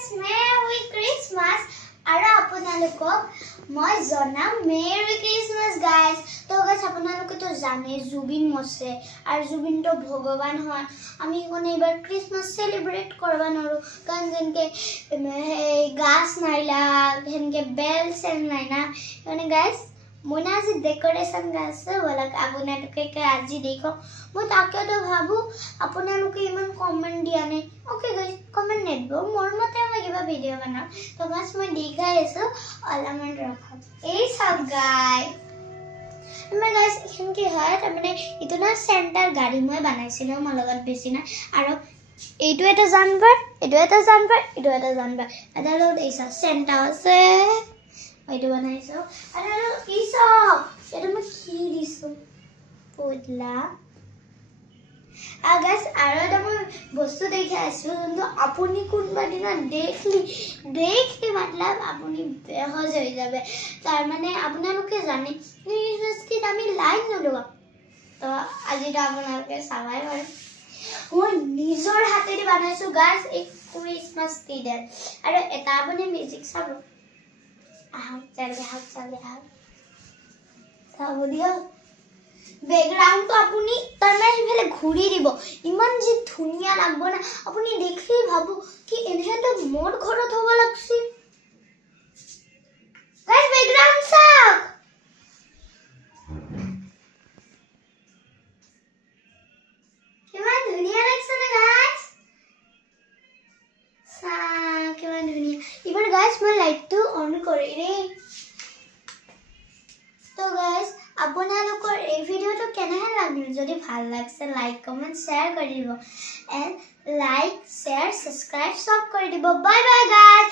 guys, Merry Christmas. আৰু আপোনালোকক মই জনাম Merry Christmas guys. তো guys আপোনালোকে তো জানে জুবিন মছে আৰু জুবিন তো ভগৱান হয় আমি কোনে এবাৰ ক্ৰিসমাস সেলিব্ৰেট কৰবা নৰো কাৰণ যেনকে গাছ নাইলা যেনকে বেল সেল নাইনা মানে guys मोना आज डेकोरेशन गाছে বলক আপোনালোকে আজি দেখো মই তাকে তো ভাবু আপোনালোকে ইমান কমেন্ট দিয়া নাই ওকে গাইস কমেন্ট নেব মোৰ মতে মই কিবা ভিডিও বনাম তো বাস মই দেখাই আছো অলপমান ৰাখা এই সব গাইস মই গাইস কি হয় মানে ইতনা সেন্টাৰ গাড়ি মই বানাইছিলো মোৰ লগত বেছি না আৰু এইটো এটা জানবৰ এইটো এটা জানবৰ এইটো এটা জানবৰ এটা লগত এইসব সেন্টাৰ আছে এইটো বানাইছো আৰু ইসো এটা মই কি দিছো পডলা গাইস আৰু এটা মই বস্তু দেখি আছো কিন্তু আপুনি কোনবা দিনা দেখলি মতলব আপুনি বেহজ হৈ যাবে তাৰ মানে আপোনালোকে জানে নিউজটি আমি লাইন নলগা তো আজি আপোনালোকে চাবাই বাৰু মই নিজৰ হাতেৰে বানাইছো গাইস এক ক্ৰিসমাস ট্ৰি আৰু এটা আপুনি মিউজিক চাব चल सब दिया बैकग्राउंड तो आपुनी तमे हेले घुरी दिबो इमान जे धुनिया लागबो ना आपुनी देखि भाबो कि एने तो मोर घरत होबा लागसी गाइस बैकग्राउंड सब किमान धुनिया लागछ ना गाइस सा किमान धुनिया इबार गाइस मैं लाइट तो ऑन करि रे तो गाइस আপোনালোকৰ এই ভিডিওটো কেনেহে লাগিল যদি ভাল লাগছে লাইক কমেন্ট শেয়াৰ কৰি দিব এন্ড লাইক শেয়াৰ সাবস্ক্ৰাইব সব কৰি দিব বাই বাই গাইস